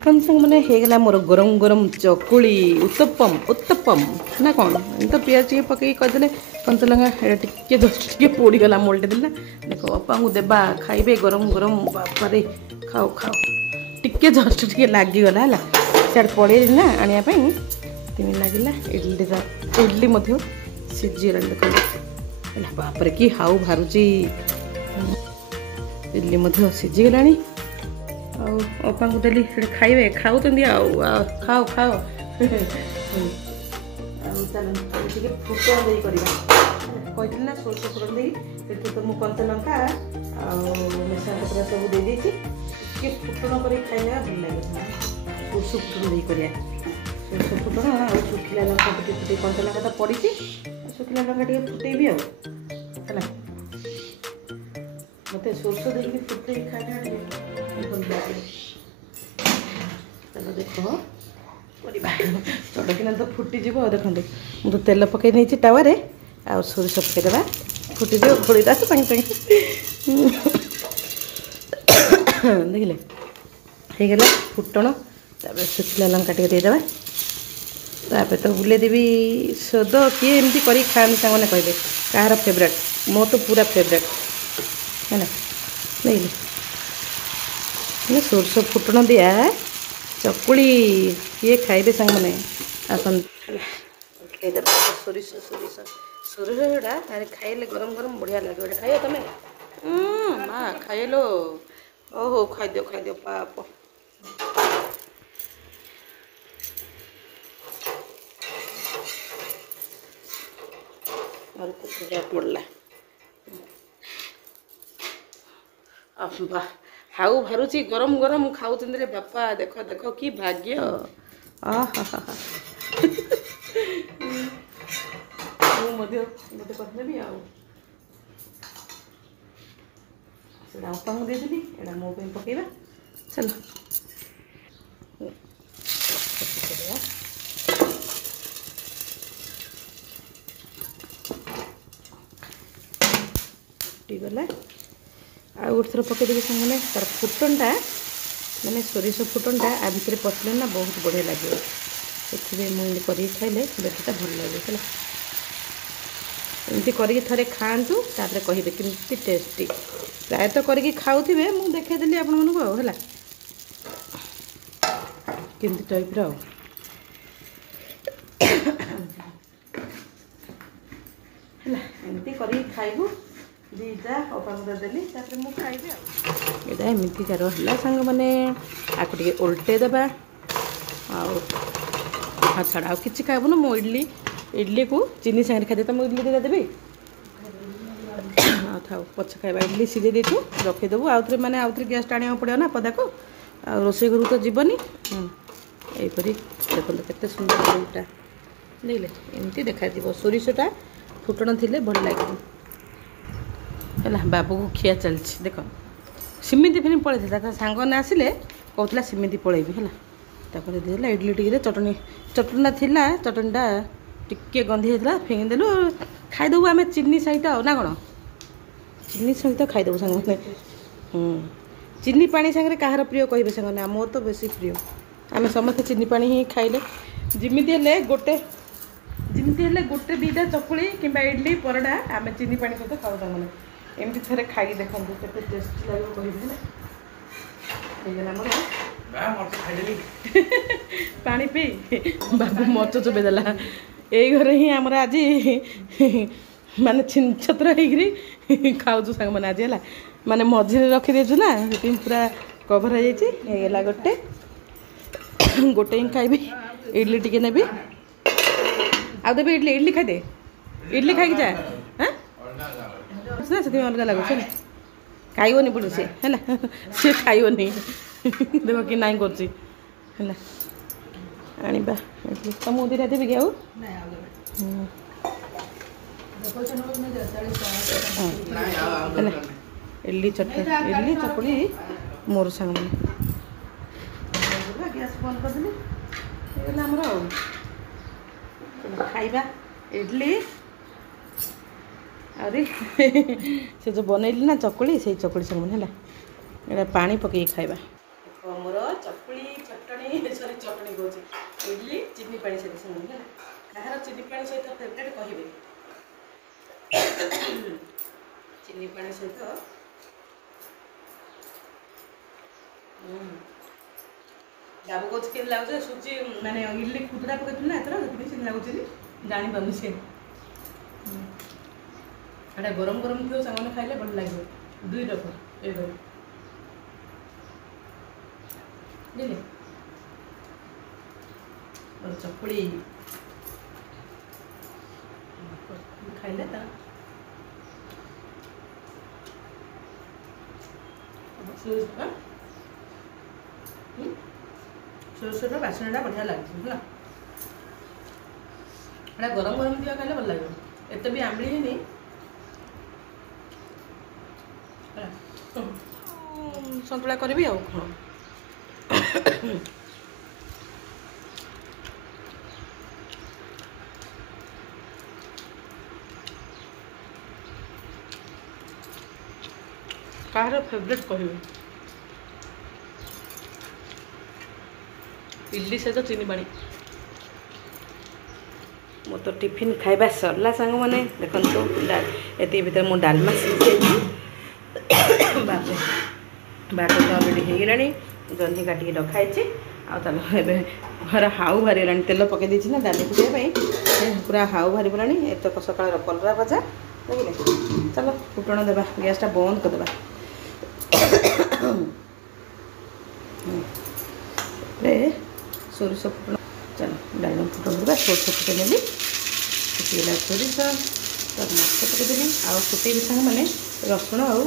कम संग मैंने हेगला मोर गरम गरम चकुली उत्तपम उत्तपम ना कौन तो पियाज टे पकई करदे कंचलंगा टे जस्ट टे पोड़गला मोल्टे देला देख बापा को देबा खाइबे गरम गरम बापा रे खाओ खाओ टिके जस्ट टे लगिगला है सियाड़े पड़े ना आने तीन लगे इडली सीझीगला देख बापर कि हाउ बाहर इडली सीझीगला आपा को देली खाइबे खाऊ खाओ खाओ चलो फुटण दे कही ना सोर्स फुटण दे तो मुझे कंचा लंका मेसा पत्र सब दे फुटण कर खाइबा भल लगे सोर्स फुटण दे सोर्स फुटण आ शुखिला लंका फुटे कंचा लंका तो पड़ी शुखिला लंका टे फुटेबी है मत सोर्स देख फुटे खाइबा चलो देख चढ़किना तो फुटीज देखो मुझे तेल पकई नहीं तावे आ सोरिष पकईदेवा फुटीज घोड़ा सागे सागे देखिले होगला फुटण तापर शुखिला लंका टे देदेवा तापर तो बुले देवी स्वाद किए एमती कर खाने सांग कहे कहार फेवरेट मो तो पूरा फेवरेट है देखिले सोरस फुटण दिया चकुली किए खाइबे सांग मैंने सोरिष सोरिष सोरिषा अरे खाइले गरम गरम बढ़िया लगे खाइए तुम्हें माँ खाइलो ओहो खाई दियो पाप और कुछ पड़ला वाह हाउ भारुची गरम गरम खाऊं रे बापा देख देख कि भाग्य गोटे करदेवी आपा को देदेली एटा मो पकईवा चलो फुटीगला आ गोटे थर पकईदेवी सामने तार फुटणटा मैंने सोरिष फुटणटा आ भितर पशले ना बहुत बढ़िया लगे से मुझे कर खाइले बेटा भल लगे है एमती करके थे खातु तापर कहे कि टेस्टी प्रायतः करके खाऊे मुझे देखदेली आपण मानक है केमती टाइप्र एमती कर खाइबू दीटा अपांग देली मुझे खाइबे यहाँ एमती कार है सांग मैंने आपको टे उल्टे देवा हाँ छाड़ आ कि खाइबुन मो इडली को चीनी सांगे खाई तुम इडली दीटा देवी था पछ खाइबा इडली सीझे देचु रखीदेबू आउे मैंने आउे गैस टाणा पड़ो ना पदा को आ रोसे घर तो जीवनी यहीपरी देखो के सुंदर रोटा देखले एमती देखा सोरिषटा फुटण थी भल लगे है बाबू को खिया चलती देख सिमिति फिर पलैता सांग ने आसिले कहला सिमिति पलैबी है देला इडली टिके चटनी चटना थिला चटनीटा टिके गंधी होता फिंगिदेलु खाईदेबू आम चीनी सहित ना कौन चीनी सहित खाईदेबू सांग मैंने चीनी पानी सांगे कहार प्रिय कहे सांग ना मोर तो बेसी प्रिय आम समस्त चीनी पानी ही खाइले जमीती गोटे गोटे दीटा चकुली कि इडली परोटा आम चीनी पानी सहित खाऊ सांग मैंने एमती थे खाई देखो के टेस्टी लगे कह पानी पी बाबू मर्च चोबेदेला यही घर ही आमर आज माने छिन छत्र खाऊ सांग मैंने आज है माने मझे रखीदेचु ना पूरा कभर हो जाइला गोटे गोटे ही खाइबी इडली टिके नेबी आ देवी इडली इडली खाईदे इडली खाई जा हाँ से अलग लगुच खाइबनी पुणी सी है सी खाइबनी देख कि नाई कर आनिबा तुमको दीटा देवी कि आउ इडली चटनी इडली चकुली मोर सांग गैस बंद करदेली आमर खाइबा इडली अरे से जो बनैली ना चकुली से चकुली संग है पानी पकई खाइबा मोर चकुली चटनी सरी चटनी कौच इडली चिनी पानी सहित सामान कहार चिनी पानी सहित फेवरेट कहे चिनी पानी सहित बाबू कौच के लगे सुजी माने इडली खुदरा पकड़ ना एथर से लगुच जानी पाऊँ से एटा गरम गरम थी सामान खाइले भल लगे दुई रख ये बुझे चकुड़ी खाइले ता सोरसर बासनटा बढ़िया लगे है गरम गरम दिया खाइले भल लगे एत भी आंबली है सतुला करी आउ कहार फेवरेट कह इडली सहित चीनी पानी मो तो टिफिन खाइबा सरला सांग मैंने देखो ये भर मो डालमा सीझे बाप बाट तो अलरेडी हो गलानी जह्नी काटिकी रखाई आर हाउ बाहरी गलानी तेल पकई ना डाली फुटाई पूरा हाउ बाहरी गलानी एत सकाल कलरा भजा देखिए चलो फुटण देवा गैसटा बंद करदे सोरिष फुटण चलो डालमा फुटण देवा सोरिष फुटे नेली फुटीगला सोरिष मछ पकईदेवी आउ फुटे सांग मैंने रसुण आउ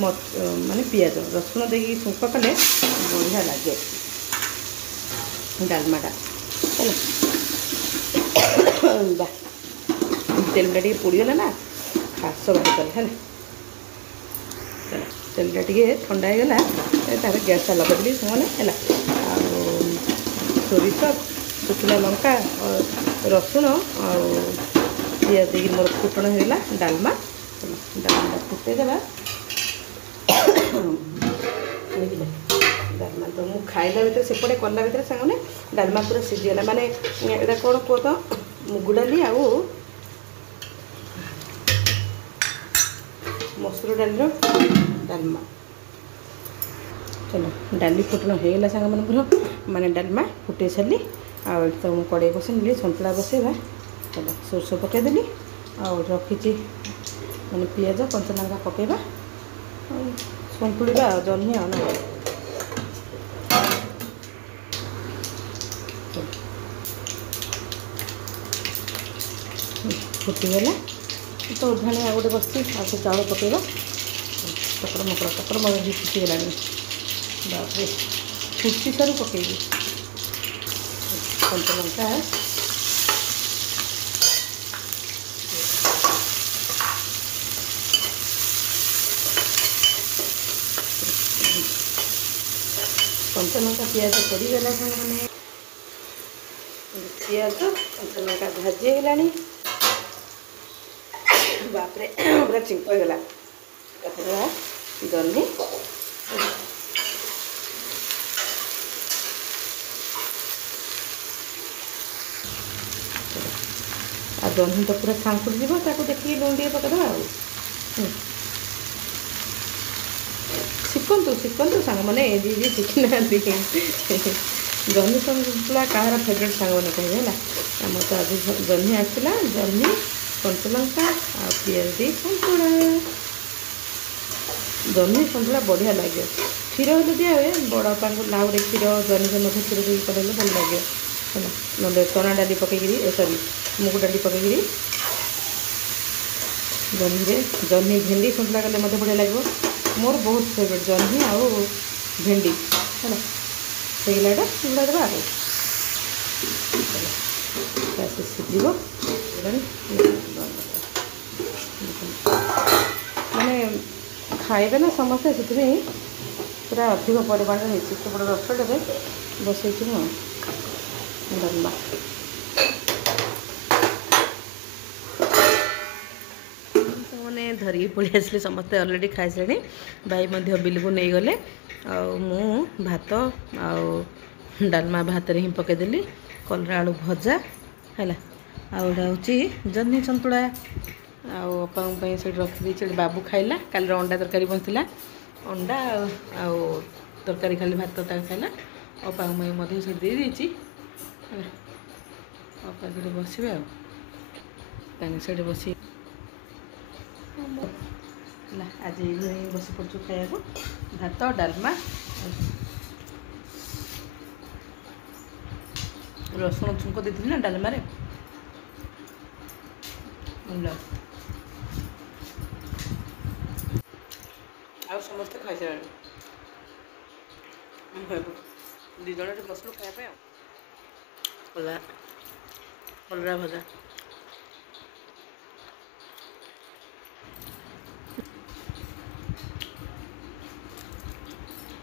माने पियाज रसुण देखिए छुंक कले बढ़िया लगे डालमाटा चलो तेलटा टे पोड़गला ना खास बाहर कल है चलो तेलटा टे ठंडा होगला तार गैसटा लगेदेली सामने है सोरिष शुखला लंका रसुण पियाज देखिए मोर फुटण होगा डालमा डालमा फुटेदेवा डालमा तो मुझे खाइला भर सेपटे कला भर सांगने डालमा पूरा सीझीगला माने यहाँ कौन कह तो मुग डाली आउ मसूर डाली डालमा चलो डाली फुटण होगा सांग मैंने डालमा फुटे सारी आ तो कड़े बसैली सन्तुला बसैबा चलो सोरष पकईदेली रखी मैंने पियाज कंचलंका पकेबा संतुड़ा जह्नी आना फुटीगला तो उधाणी आ गए बस आगे चाउल पकेबा टकर मकर भी फुटीगला बापरे फुटी सारू पकेबी कंचलंका कंचलंका पियाज पड़गला मैंने पियाज कंचलंका भाजी गलानी बापरे पूरा चिंक होगला जह्नी आ जह्नी तो पूरा सांकुड़ जाता देखिए लुण टे पकईदे शिखु शिखु सांग मैंने जी शिखी ना जह्नी सन्तुला कहार फेवरेट सांग मैंने कहे आम तो आज जह्नी आसला जह्नी कंचलंका आ पियाज दे सन्तुला जह्नी सन्तुला बढ़िया लगे क्षीर हेल्ले दिया हुए बड़पा लाउे क्षीर जह्नी से मध्य क्षीर देवी करें भल लगे है ना चना डाली पकईकरी सॉरी मुग डाली पकईकरी जह्नी भेंडी सन्तुला कले मत बढ़िया लगे मोर बहुत फेवरेट जह्नी आउ भेंडी है ना गुड़ा देवा आगे चलो सीझ माने खाइबे ना समस्ते से पूरा अधिक परिमाण से बड़ रसटे बसई डालमा मैंने धरिकी पलि आसली समस्ते अलरेडी खाई सारे भाई बिल को नहीं गले मु भात ଡାଲମା ଭାତରେ ହିଁ ପକାଇଦେଲି। କଲରା ଆଳୁ ଭଜା ହେଲା, ଆଉ ଏଇଟା ହେଉଛି ଜହ୍ନି ସନ୍ତୁଳା। ଆଉ ଅପାଙ୍କ ପାଇଁ ସେଇଠି ରଖିଦେଇଛି, ସେଠି ବାବୁ ଖାଇଲା। କାଲିର ଅଣ୍ଡା ତରକାରୀ ବସିଥିଲା, ଅଣ୍ଡା ଆଉ ତରକାରୀ ଖାଲି ଭାତଟା ଖାଇଲା। ଅପାଙ୍କ ପାଇଁ ମଧ୍ୟ ସେଠି ଦେଇଦେଇଛି ହେଲା। ଅପା ସେଠି ବସିବେ ଆଉ ତାଙ୍କେ ସେଠି ବସି ହେଲା। ଆଜି ଏଇଭଳି ବସି ପଡ଼ୁଛୁ ଖାଇବାକୁ, ଭାତ ଡାଲମା ରସୁଣ ଛୁଙ୍କ ଦେଇଥିଲି ନା ଡାଲମାରେ। ଆଉ ସମସ୍ତେ ଖାଇସାରିଲେଣି। ଦୁଇ ଜଣ ଏଠି ବସିଲୁ ଖାଇବା ପାଇଁ ଆଉ। କଲରା ଭଜା।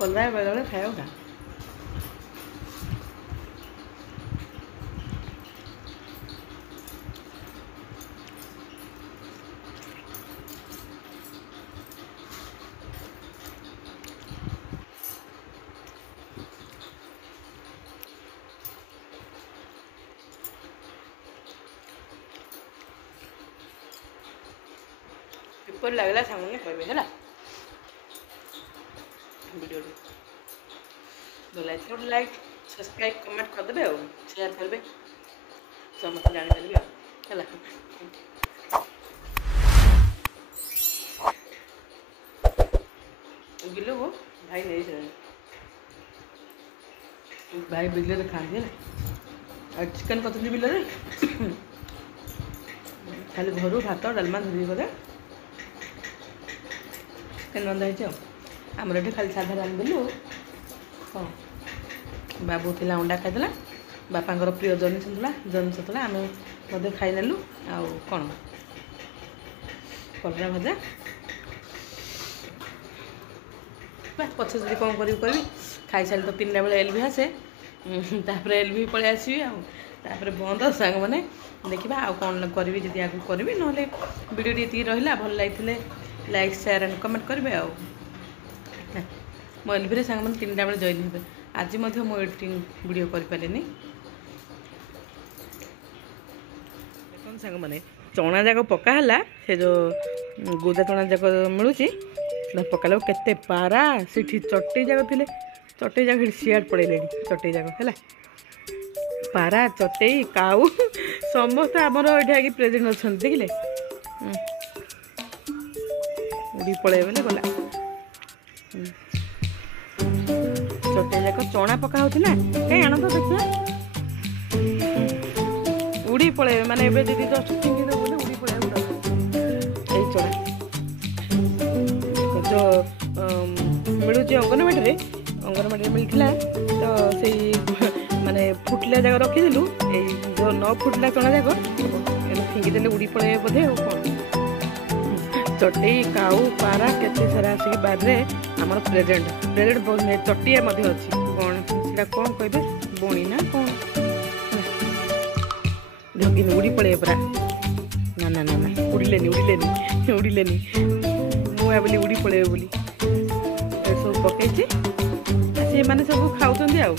କଲରା ବେଳେବେଳେ ଖାଇବା କଥା। କିପରି ଲାଗିଲା ସାଙ୍ଗମାନେ କହିବେ ହେଲା। ଭିଡ଼ିଓଟି ଭଲ ଲାଗିଥିଲେ ଗୋଟେ ଲାଇକ୍ ସବସ୍କ୍ରାଇବ୍ କମେଣ୍ଟ କରିଦେବେ ଆଉ ସେୟାର କରିବେ, ସମସ୍ତେ ଜାଣିପାରିବେ ଆଉ ହେଲା। ବିଲକୁ ଭାଇ ନେଇସାରିଲେଣି, ଭାଇ ବିଲରେ ଖାଆନ୍ତି ହେଲା। ଆଉ ଚିକେନ୍ କରିଛନ୍ତି ବିଲରେ, ଖାଲି ଘରୁ ଭାତ ଡାଲମା ଧରିକି ଗଲେ ଚିକେନ୍ ରନ୍ଧା ହେଇଛି ଆଉ। ଆମର ଏଠି ଖାଲି ସାଧା ରାନ୍ଧିଦେଲୁ। କ'ଣ ବାବୁ ଥିଲା ଅଣ୍ଡା ଖାଇଦେଲା, ବାପାଙ୍କର ପ୍ରିୟ ଜହ୍ନି ସନ୍ତୁଳା ଆମେ ମଧ୍ୟ ଖାଇନେଲୁ। ଆଉ କ'ଣ କଲରା ଭଜା, ପଛେ ଯଦି କ'ଣ କରିବି ଖାଇସାରିଲି ତ 3ଟା ବେଳେ ଏଲ୍ଭି ଆସେ, ତାପରେ ଏଲ୍ଭି ପଳେଇ ଆସିବି ଆଉ ତାପରେ ବନ୍ଦ। ସାଙ୍ଗମାନେ ଦେଖିବା ଆଉ କ'ଣ କରିବି, ଯଦି ଆଗକୁ କରିବି, ନହେଲେ ଭିଡ଼ିଓଟି ଏତିକି ରହିଲା। ଭଲ ଲାଗିଥିଲେ ଲାଇକ୍ ସେୟାର ଆଣ୍ଡ କମେଣ୍ଟ କରିବେ ଆଉ। ମୋ ଏଲ୍ଭିରେ ସାଙ୍ଗମାନେ 3ଟା ବେଳେ ଜଏନ୍ ହେବେ। ଆଜି ମଧ୍ୟ ମୁଁ ଏଡ଼ିଟିଂ ଭିଡ଼ିଓ କରିପାରିଲିନି। ଦେଖନ୍ତୁ ସାଙ୍ଗମାନେ, ଚଣା ଯାକ ପକା ହେଲା, ସେ ଯେଉଁ ଗୁଜା ଚଣା ଯାକ ମିଳୁଛି ପକାଇଲା କେତେ ପାରା ସେଠି ଚଟେଇ ଯାକ ଥିଲେ, ଚଟେଇ ଯାକ ସେଠି ସିଆଡ଼େ ପଳେଇଲେଣି। ଚଟେଇ ଯାକ ହେଲା, ପାରା ଚଟେଇ କାଉ ସମସ୍ତେ ଆମର ଏଠି ଆଗେ ପ୍ରେଜେଣ୍ଟ ଅଛନ୍ତି। ଦେଖିଲେ ଉଡ଼ି ପଳେଇବେ ବୋଲେ ଗଲା। ଚଟେଇ ଯାକ ଚଣା ପକା ହେଉଛି ନା, କାହିଁ ଆଣ ତ ଦେଖିବା। ଉଡ଼ି ପଳେଇବେ, ମାନେ ଏବେ ଯଦି ଜଷ୍ଟ ଫିଙ୍ଗି ଦେବ ବୋଲେ ଉଡ଼ି ପଳେଇବେ। ଏଇ ଚଣା ଯେଉଁ ମିଳୁଛି ଅଙ୍ଗନବାଡ଼ିରେ ମିଳିଥିଲା ତ, ସେଇ ମାନେ ଫୁଟିଲା ଯାକ ରଖିଦେଲୁ। ଏଇ ଯେଉଁ ନ ଫୁଟିଲା ଚଣା ଯାକ ଫିଙ୍ଗିଦେଲେ ଉଡ଼ି ପଳେଇବେ ବୋଧେ। ଆଉ କ'ଣ ଚଟେଇ କାଉ ପାରା କେତେ ସାରା ଆସିକି ବାଡ଼ିରେ ଆମର ପ୍ରେଜେଣ୍ଟ ଚଟିଆ ମଧ୍ୟ ଅଛି। କ'ଣ ସେଟା କ'ଣ କହିବେ, ବଣି ନା କ'ଣ ଢଙ୍ଗିନି ଉଡ଼ି ପଳେଇବେ ପୁରା। ନା ଉଡ଼ିଲେନି ମୁଁ ଭାବିଲି ଉଡ଼ି ପଳେଇବେ ବୋଲି। ଏସବୁ ପକେଇଛି, ସେମାନେ ସବୁ ଖାଉଛନ୍ତି ଆଉ।